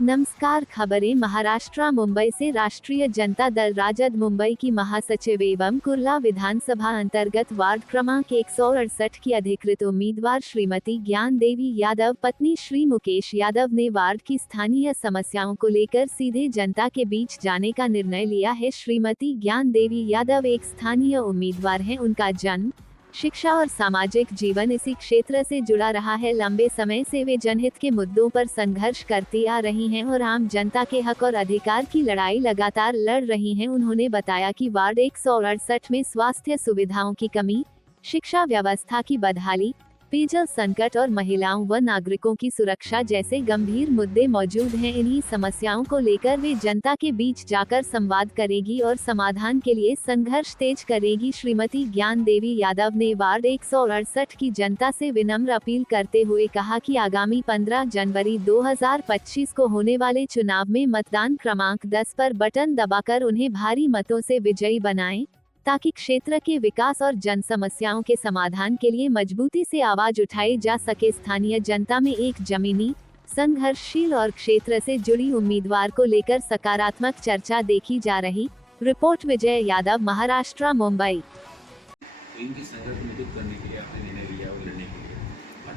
नमस्कार। खबरें महाराष्ट्र मुंबई से। राष्ट्रीय जनता दल राजद मुंबई की महासचिव एवं कुर्ला विधानसभा अंतर्गत वार्ड क्रमांक 168 की अधिकृत उम्मीदवार श्रीमती ज्ञान देवी यादव पत्नी श्री मुकेश यादव ने वार्ड की स्थानीय समस्याओं को लेकर सीधे जनता के बीच जाने का निर्णय लिया है। श्रीमती ज्ञान देवी यादव एक स्थानीय उम्मीदवार हैं। उनका जन्म, शिक्षा और सामाजिक जीवन इसी क्षेत्र से जुड़ा रहा है। लंबे समय से वे जनहित के मुद्दों पर संघर्ष करती आ रही हैं और आम जनता के हक और अधिकार की लड़ाई लगातार लड़ रही हैं। उन्होंने बताया कि वार्ड 168 में स्वास्थ्य सुविधाओं की कमी, शिक्षा व्यवस्था की बदहाली, पेयजल संकट और महिलाओं व नागरिकों की सुरक्षा जैसे गंभीर मुद्दे मौजूद हैं। इन्हीं समस्याओं को लेकर वे जनता के बीच जाकर संवाद करेगी और समाधान के लिए संघर्ष तेज करेगी। श्रीमती ज्ञान देवी यादव ने वार्ड 168 की जनता से विनम्र अपील करते हुए कहा कि आगामी 15 जनवरी 2025 को होने वाले चुनाव में मतदान क्रमांक 10 पर बटन दबाकर उन्हें भारी मतों से विजयी बनाएं, ताकि क्षेत्र के विकास और जन समस्याओं के समाधान के लिए मजबूती से आवाज उठाई जा सके। स्थानीय जनता में एक जमीनी, संघर्षशील और क्षेत्र से जुड़ी उम्मीदवार को लेकर सकारात्मक चर्चा देखी जा रही। रिपोर्ट विजय यादव, महाराष्ट्र, मुंबई।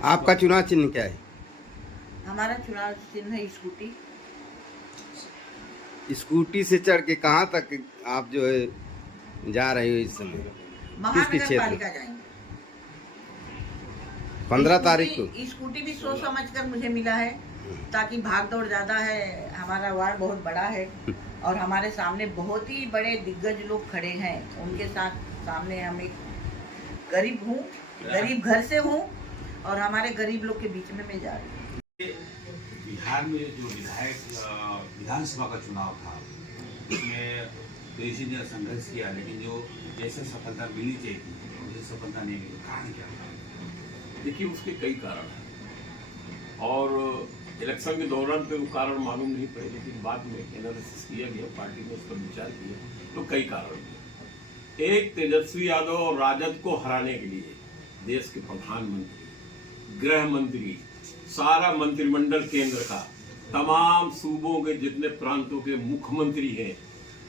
आपका चुनाव चिन्ह क्या है? हमारा चुनाव चिन्ह है स्कूटी। स्कूटी से चढ़ के कहाँ तक आप जो है जा रहे हो इस समय? किसके क्षेत्र? जाएंगे 15 तारीख को। स्कूटी भी सोच समझ कर मुझे मिला है, ताकि भाग दौड़ ज्यादा है। हमारा वार्ड बहुत बड़ा है और हमारे सामने बहुत ही बड़े दिग्गज लोग खड़े हैं। उनके साथ सामने हम एक गरीब हूँ, गरीब घर से हूँ और हमारे गरीब लोग के बीच में मैं जा रही हूँ। बिहार में जो विधानसभा का चुनाव था उसमें देशी ने संघर्ष किया, लेकिन जो जैसे सफलता मिलनी चाहिए थी उसे सफलता नहीं मिली। कारण क्या था? देखिए, उसके कई कारण हैं और इलेक्शन के दौरान पे वो कारण मालूम नहीं पड़े, लेकिन बाद में एनालिसिस किया गया, पार्टी ने उस पर विचार किया तो कई कारण थे। एक, तेजस्वी यादव और राजद को हराने के लिए देश के प्रधानमंत्री, गृह मंत्री, सारा मंत्रिमंडल केंद्र का, तमाम सूबों के जितने प्रांतों के मुख्यमंत्री हैं,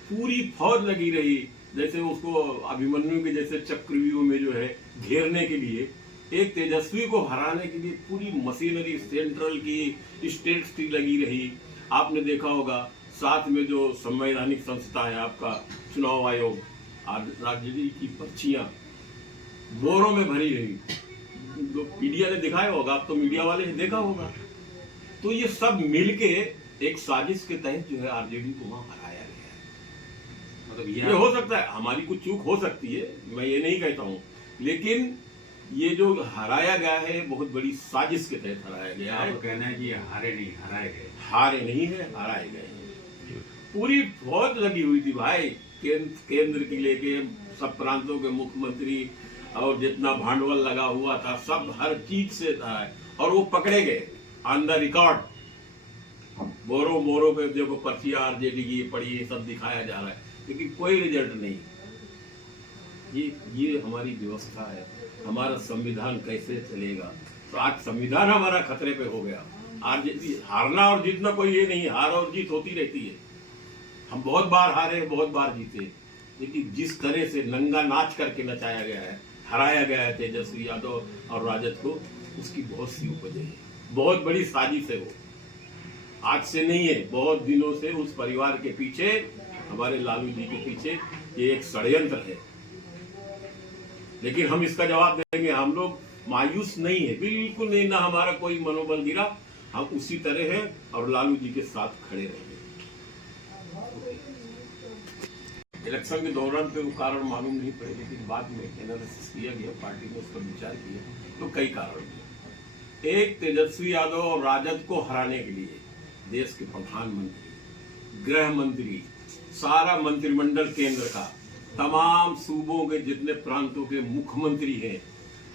पूरी फौज लगी रही। जैसे उसको अभिमन्यु के जैसे चक्रव्यूह में जो है घेरने के लिए, एक तेजस्वी को हराने के लिए पूरी मशीनरी सेंट्रल की, स्टेट की लगी रही। आपने देखा होगा साथ में जो संवैधानिक संस्था है आपका चुनाव आयोग, राजनीति की पर्चियां बोरों में भरी रही। जो मीडिया ने दिखाया होगा, आप तो मीडिया वाले ने देखा होगा। तो ये सब मिलके एक साजिश के तहत जो है आरजेडी को वहां हराया गया है। मतलब ये हो सकता है हमारी कुछ चूक हो सकती है, मैं ये नहीं कहता हूँ, लेकिन ये जो हराया गया है बहुत बड़ी साजिश के तहत हराया गया है। कहना है कि हारे नहीं, हराए गए। हारे नहीं है, हराए गए। पूरी फौज लगी हुई थी भाई, केंद्र की लेके सब प्रांतों के मुख्यमंत्री और जितना भांडवल लगा हुआ था सब हर चीज से था और वो पकड़े गए ऑन द रिकॉर्ड। बोरो पे देखो पर्चियां आरजेडी की पड़ी है, सब दिखाया जा रहा है, लेकिन कोई रिजल्ट नहीं। ये हमारी व्यवस्था है, हमारा संविधान कैसे चलेगा? तो आज संविधान हमारा खतरे पे हो गया। आरजेडी हारना और जीतना कोई ये नहीं, हार और जीत होती रहती है। हम बहुत बार हारे, बहुत बार जीते, लेकिन जिस तरह से नंगा नाच करके नचाया गया है, हराया गया है तेजस्वी यादव और राजद को, उसकी बहुत सी वजह है। बहुत बड़ी साजिश है वो, आज से नहीं है, बहुत दिनों से उस परिवार के पीछे, हमारे लालू जी के पीछे ये एक षड्यंत्र है। लेकिन हम इसका जवाब देंगे। हम लोग मायूस नहीं है, बिल्कुल नहीं, ना हमारा कोई मनोबल गिरा। हम उसी तरह हैं और लालू जी के साथ खड़े रहेंगे। इलेक्शन के दौरान पे वो कारण मालूम नहीं पड़े, लेकिन बाद में एनालिसिस किया गया, पार्टी ने उस पर विचार किया तो कई कारण थे। एक, तेजस्वी यादव और राजद को हराने के लिए देश के प्रधानमंत्री, गृह मंत्री, सारा मंत्रिमंडल केंद्र का, तमाम सूबों के जितने प्रांतों के मुख्यमंत्री हैं,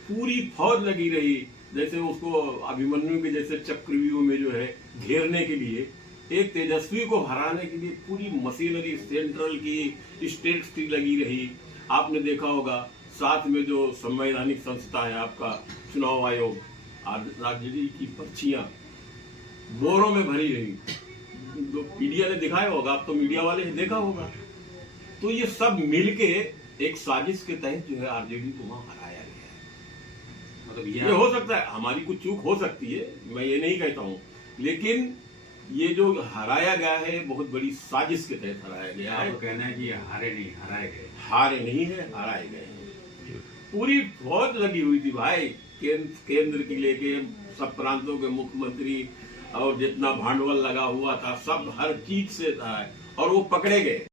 पूरी फौज लगी रही। जैसे उसको अभिमन्यु के जैसे चक्रव्यूह में जो है घेरने के लिए, एक तेजस्वी को हराने के लिए पूरी मशीनरी सेंट्रल की, स्टेट की लगी रही। आपने देखा होगा साथ में जो संवैधानिक संस्था है आपका चुनाव आयोग, राजनीति की पर्चियां बोरों में भरी रही। मीडिया ने दिखाया होगा, अब तो मीडिया वाले ने देखा होगा। तो ये सब मिलके एक साजिश के तहत जो है आरजेडी को वहां हराया गया है। मतलब ये हो सकता है हमारी कुछ चूक हो सकती है, मैं ये नहीं कहता हूं, लेकिन ये जो हराया गया है बहुत बड़ी साजिश के तहत हराया गया है। आपका कहना है कि हारे नहीं, हराए गए। हारे नहीं है, हराए गए हैं। पूरी फौज लगी हुई थी भाई, केंद्र की लेके सब प्रांतों के मुख्यमंत्री और जितना भांडवल लगा हुआ था सब हर चीज से था, और वो पकड़े गए।